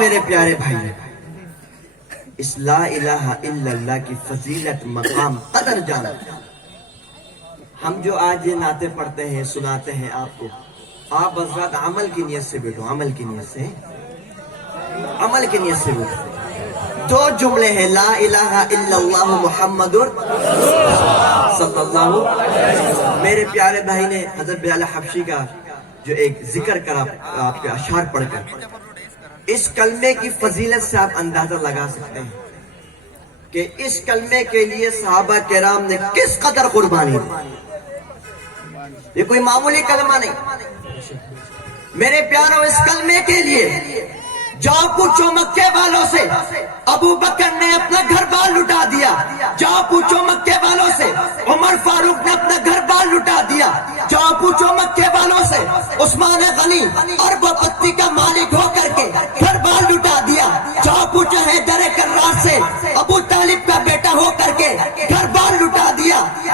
میرے پیارے بھائی، اس لا الہ الا اللہ کی فضیلت مقام قدر جانا۔ ہم جو آج یہ نعتیں پڑھتے ہیں، سناتے ہیں آپ کو، آپ حضرات عمل کی نیت سے بیٹھو، عمل کی نیت سے۔ عمل کی نیت سے بیٹھو۔ دو جملے ہیں، لا الہ الا اللہ محمد صلی اللہ میرے پیارے بھائی نے حضرت بلال حبشی کا جو ایک ذکر کرا، آپ کے اشعار پڑھ کر۔ اس کلمے کی فضیلت سے آپ اندازہ لگا سکتے ہیں کہ اس کلمے کے لیے صحابہ کرام نے کس قدر قربانی یہ کوئی معمولی کلمہ نہیں۔ میرے پیاروں، اس کلمے کے لیے جاؤ پوچھو مکے والوں سے، ابو بکر نے اپنا گھر بار لٹا دیا۔ جاؤ پوچھو مکے والوں سے، عمر فاروق نے اپنا گھر بار لٹا دیا۔ جاؤ پوچھو مکے والوں سے، عثمان غنی، ارب پتی کا مالک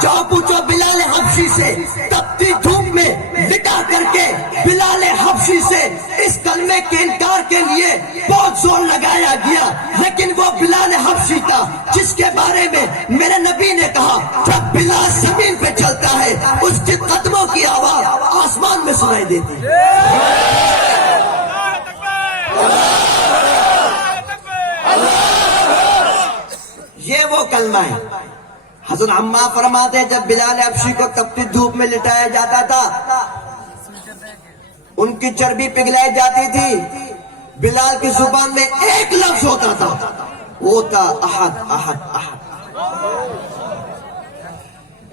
جاؤ پوچھو بلال حبشی سے۔ تپتی دھوپ میں لٹا کر کے بلال حبشی سے اس کلمے کے انکار کے لیے بہت زور لگایا گیا۔ لیکن وہ بلال حبشی تھا، جس کے بارے میں میرے نبی نے کہا، جب بلال زمین پہ چلتا ہے، اس کے قدموں کی آواز آسمان میں سنائی دیتی۔ ہے یہ وہ کلمہ ہے۔ حضرت عمہ فرماتے ہیں، جب بلال حبشی کو تپتی دھوپ میں لٹایا جاتا تھا، ان کی چربی پگھلائی جاتی تھی۔ بلال کی زبان میں ایک لفظ ہوتا تھا، وہ تھا احد احد احد۔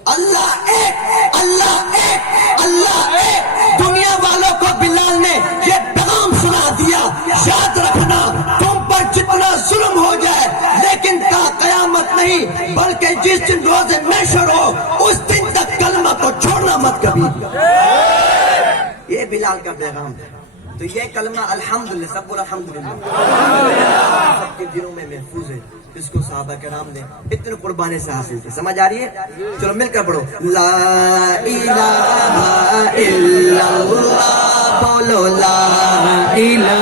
اللہ ایک اللہ ایک اللہ ایک۔ دنیا والوں کو بلال نے یہ پیغام سنا دیا، یاد رکھنا تم پر جتنا ظلم ہو جائے، لیکن تا قیامت نہیں بلکہ جس دن روز محشر ہو، اس دن تک کلمہ کو چھوڑنا مت کبھی۔ یہ بلال کا پیغام ہے۔ تو یہ کلمہ الحمدللہ، سب بول الحمدللہ۔ سب کے دلوں میں محفوظ ہے۔ اس کو صحابہ کرام نے اتنے قربانی سے حاصل کی۔ سمجھ آ رہی ہے؟ چلو مل کر پڑھو۔ لا الہ الا اللہ، بولو لا الہ